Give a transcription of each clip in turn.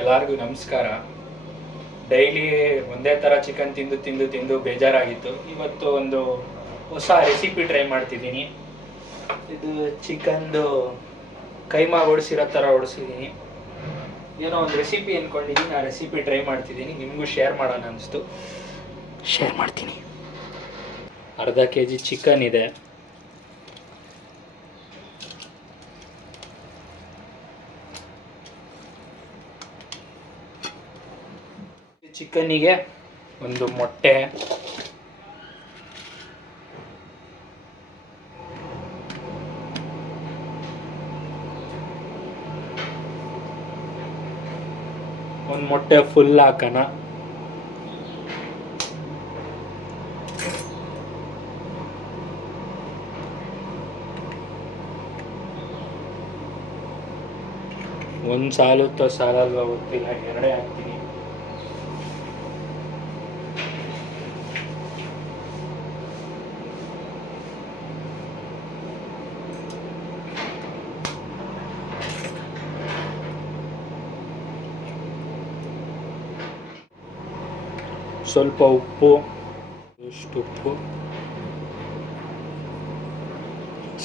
ಎಲ್ಲರಿಗೂ ನಮಸ್ಕಾರ. ಡೈಲಿ ಒಂದೇ ಥರ ಚಿಕನ್ ತಿಂದು ತಿಂದು ತಿಂದು ಬೇಜಾರಾಗಿತ್ತು. ಇವತ್ತು ಒಂದು ಹೊಸ ರೆಸಿಪಿ ಟ್ರೈ ಮಾಡ್ತಿದ್ದೀನಿ. ಇದು ಚಿಕನ್ದು ಕೈಮಾ ಓಡಿಸಿರೋ ಥರ ಓಡಿಸಿದ್ದೀನಿ. ಏನೋ ಒಂದು ರೆಸಿಪಿ ಅಂದ್ಕೊಂಡಿದ್ದೀನಿ, ಆ ರೆಸಿಪಿ ಟ್ರೈ ಮಾಡ್ತಿದ್ದೀನಿ. ನಿಮಗೂ ಶೇರ್ ಮಾಡೋಣ ಅನಿಸ್ತು, ಶೇರ್ ಮಾಡ್ತೀನಿ. ಅರ್ಧ kg ಚಿಕನ್ ಇದೆ. ಚಿಕನ್ನಿಗೆ ಒಂದು ಮೊಟ್ಟೆ, ಒಂದು ಮೊಟ್ಟೆ ಫುಲ್ ಹಾಕೋಣ. ಒಂದು ಸಾಲುತ್ತೋ ಸಾಲಲ್ವ ಗೊತ್ತಿಲ್ಲ, ಎರಡೇ ಹಾಕ್ತೀನಿ. ಸ್ವಲ್ಪ ಉಪ್ಪು, ಇಷ್ಟು ಉಪ್ಪು.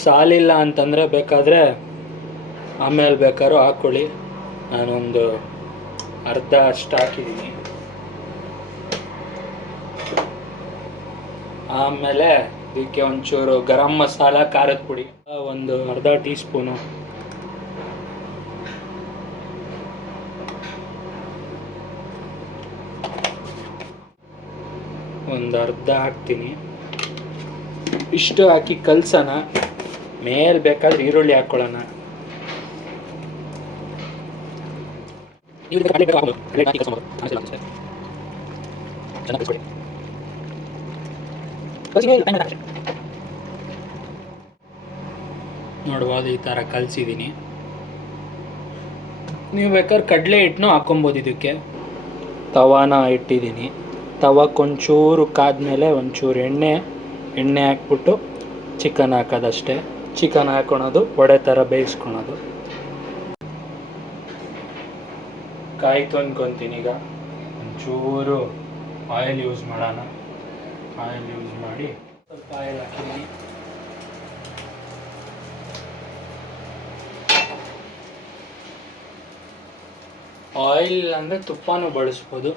ಸಾಲಿಲ್ಲ ಅಂತಂದರೆ ಬೇಕಾದರೆ ಆಮೇಲೆ ಬೇಕಾದ್ರೂ ಹಾಕ್ಕೊಳ್ಳಿ. ನಾನೊಂದು ಅರ್ಧ ಅಷ್ಟು ಹಾಕಿದ್ದೀನಿ. ಆಮೇಲೆ ಇದಕ್ಕೆ ಒಂಚೂರು ಗರಂ ಮಸಾಲ, ಖಾರದ ಪುಡಿ ಒಂದು ಅರ್ಧ ಟೀ ಸ್ಪೂನು, ಒಂದು ಅರ್ಧ ಹಾಕ್ತೀನಿ. ಇಷ್ಟು ಹಾಕಿ ಕಲ್ಸೋಣ. ಮೇಲೆ ಬೇಕಾದ್ರೆ ಈರುಳ್ಳಿ ಹಾಕ್ಕೊಳ್ಳೋಣ. ನೋಡ್ಬೋದು, ಈ ಥರ ಕಲಿಸಿದ್ದೀನಿ. ನೀವು ಬೇಕಾದ್ರೆ ಕಡಲೆ ಹಿಟ್ಟನ್ನು ಹಾಕೊಬೋದು ಇದಕ್ಕೆ. ತವಾನ ಇಟ್ಟಿದ್ದೀನಿ. ತವಕ್ಕೊಂಚೂರು ಕಾದ್ಮೇಲೆ ಒಂಚೂರು ಎಣ್ಣೆ ಹಾಕ್ಬಿಟ್ಟು ಚಿಕನ್ ಹಾಕೋದಷ್ಟೇ. ಚಿಕನ್ ಹಾಕೊಳೋದು, ವಡೆ ಥರ ಬೇಯಿಸ್ಕೊಳೋದು. ಕಾಯ್ತು ಅನ್ಕೊತೀನಿ. ಈಗ ಒಂಚೂರು ಆಯಿಲ್ ಯೂಸ್ ಮಾಡೋಣ. ಆಯಿಲ್ ಯೂಸ್ ಮಾಡಿ ಸ್ವಲ್ಪ ಆಯಿಲ್ ಹಾಕಿದ್ದೀನಿ. ಆಯಿಲ್ ಅಂದರೆ ತುಪ್ಪನೂ ಬಳಸ್ಬೋದು.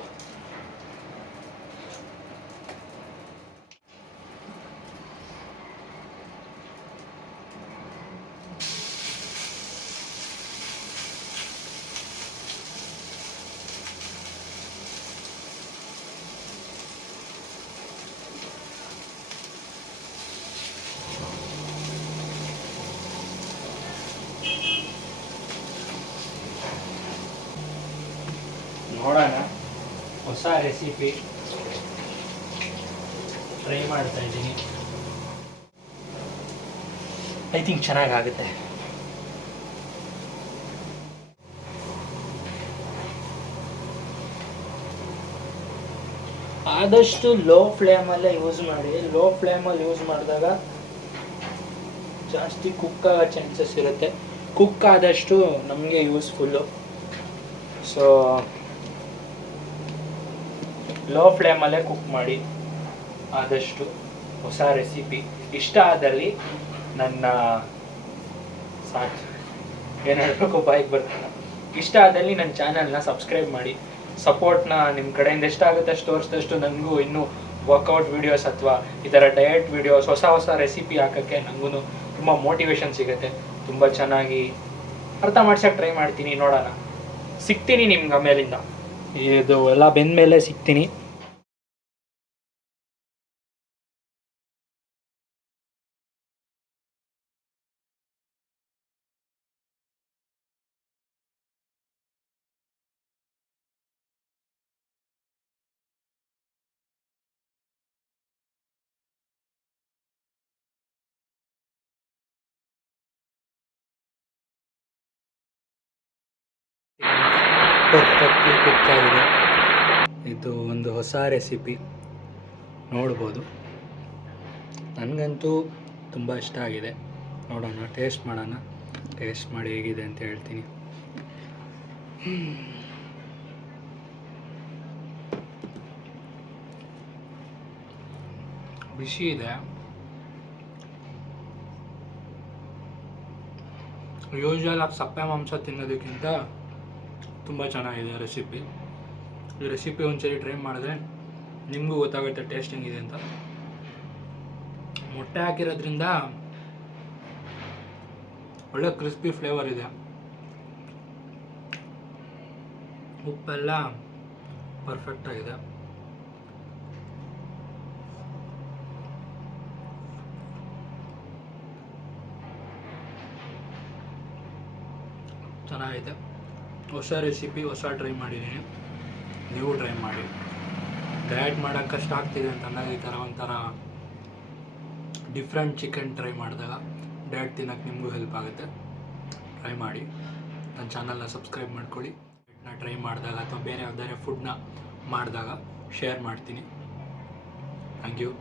ನೋಡೋಣ, ಹೊಸ ರೆಸಿಪಿ ಟ್ರೈ ಮಾಡ್ತಾ ಇದ್ದೀನಿ. ಐ ಥಿಂಕ್ ಚೆನ್ನಾಗಾಗುತ್ತೆ. ಆದಷ್ಟು ಲೋ ಫ್ಲೇಮಲ್ಲೇ ಯೂಸ್ ಮಾಡಿ. ಲೋ ಫ್ಲೇಮಲ್ಲಿ ಯೂಸ್ ಮಾಡಿದಾಗ ಜಾಸ್ತಿ ಕುಕ್ ಆಗೋ ಚಾನ್ಸಸ್ ಇರುತ್ತೆ. ಕುಕ್ ಆದಷ್ಟು ನಮಗೆ ಯೂಸ್ಫುಲ್ಲು. ಸೊ ಲೋ ಫ್ಲೇಮಲ್ಲೇ ಕುಕ್ ಮಾಡಿ ಆದಷ್ಟು. ಹೊಸ ರೆಸಿಪಿ ಇಷ್ಟ ಆದಲ್ಲಿ ನನ್ನ ಸಾಕು, ಏನು ಹೇಳಬೇಕು ಬಾಯಿಗೆ ಬರ್ತಾನೆ. ಇಷ್ಟ ಆದಲ್ಲಿ ನನ್ನ ಚಾನಲ್ನ ಸಬ್ಸ್ಕ್ರೈಬ್ ಮಾಡಿ. ಸಪೋರ್ಟ್ನ ನಿಮ್ಮ ಕಡೆಯಿಂದ ಎಷ್ಟಾಗುತ್ತೆ ಅಷ್ಟು ತೋರಿಸಿದಷ್ಟು ನನಗೂ ಇನ್ನೂ ವರ್ಕೌಟ್ ವೀಡಿಯೋಸ್ ಅಥವಾ ಈ ಥರ ಡಯಟ್ ವೀಡಿಯೋಸ್, ಹೊಸ ರೆಸಿಪಿ ಹಾಕೋಕ್ಕೆ ನನಗೂ ತುಂಬ ಮೋಟಿವೇಶನ್ ಸಿಗುತ್ತೆ. ತುಂಬ ಚೆನ್ನಾಗಿ ಅರ್ಥ ಮಾಡ್ಸೋಕ್ಕೆ ಟ್ರೈ ಮಾಡ್ತೀನಿ. ನೋಡೋಣ, ಸಿಗ್ತೀನಿ ನಿಮ್ಗೆ ಆಮೇಲಿಂದ. ಇದು ಎಲ್ಲ ಬೆಂದ ಮೇಲೆ ಸಿಗ್ತೀನಿ. ಪರ್ಫೆಕ್ಟ್ಲಿ ಕುಕ್ ಆಗಿದೆ. ಇದು ಒಂದು ಹೊಸ ರೆಸಿಪಿ ನೋಡ್ಬೋದು. ನನಗಂತೂ ತುಂಬ ಇಷ್ಟ ಆಗಿದೆ. ನೋಡೋಣ, ಟೇಸ್ಟ್ ಮಾಡೋಣ. ಟೇಸ್ಟ್ ಮಾಡಿ ಹೇಗಿದೆ ಅಂತ ಹೇಳ್ತೀನಿ. ಬಿಸಿ ಇದೆ. ಯೂಶ್ವಲ್ ಆಗಿ ಸಪ್ಪೆ ಮಾಂಸ ತಿನ್ನೋದಕ್ಕಿಂತ ತುಂಬ ಚೆನ್ನಾಗಿದೆ ರೆಸಿಪಿ. ಈ ರೆಸಿಪಿ ಒಂದ್ಸರಿ ಟ್ರೈ ಮಾಡಿದ್ರೆ ನಿಮಗೂ ಗೊತ್ತಾಗುತ್ತೆ ಟೇಸ್ಟ್ ಹೆಂಗಿದೆ ಅಂತ. ಮೊಟ್ಟೆ ಹಾಕಿರೋದ್ರಿಂದ ಒಳ್ಳೆ ಕ್ರಿಸ್ಪಿ ಫ್ಲೇವರ್ ಇದೆ. ಉಪ್ಪೆಲ್ಲ ಪರ್ಫೆಕ್ಟ್ ಆಗಿದೆ. ಚೆನ್ನಾಗಿದೆ. ಹೊಸ ರೆಸಿಪಿ, ಹೊಸ ಟ್ರೈ ಮಾಡಿದ್ದೀನಿ. ನೀವು ಟ್ರೈ ಮಾಡಿ. ಡಯಟ್ ಮಾಡೋಕ್ಕೆ ಕಷ್ಟ ಆಗ್ತಿದೆ ಅಂತಂದಾಗ ಈ ಥರ ಒಂಥರ ಡಿಫ್ರೆಂಟ್ ಚಿಕನ್ ಟ್ರೈ ಮಾಡಿದಾಗ ಡಯಟ್ ತಿನ್ನೋಕ್ಕೆ ನಿಮಗೂ ಹೆಲ್ಪ್ ಆಗುತ್ತೆ. ಟ್ರೈ ಮಾಡಿ. ನನ್ನ ಚಾನಲ್ನ ಸಬ್ಸ್ಕ್ರೈಬ್ ಮಾಡ್ಕೊಳ್ಳಿ. ಡಯಟ್ನ ಟ್ರೈ ಮಾಡಿದಾಗ ಅಥವಾ ಬೇರೆ ಯಾವ್ದಾರೆ ಫುಡ್ನ ಮಾಡಿದಾಗ ಶೇರ್ ಮಾಡ್ತೀನಿ. Thank you.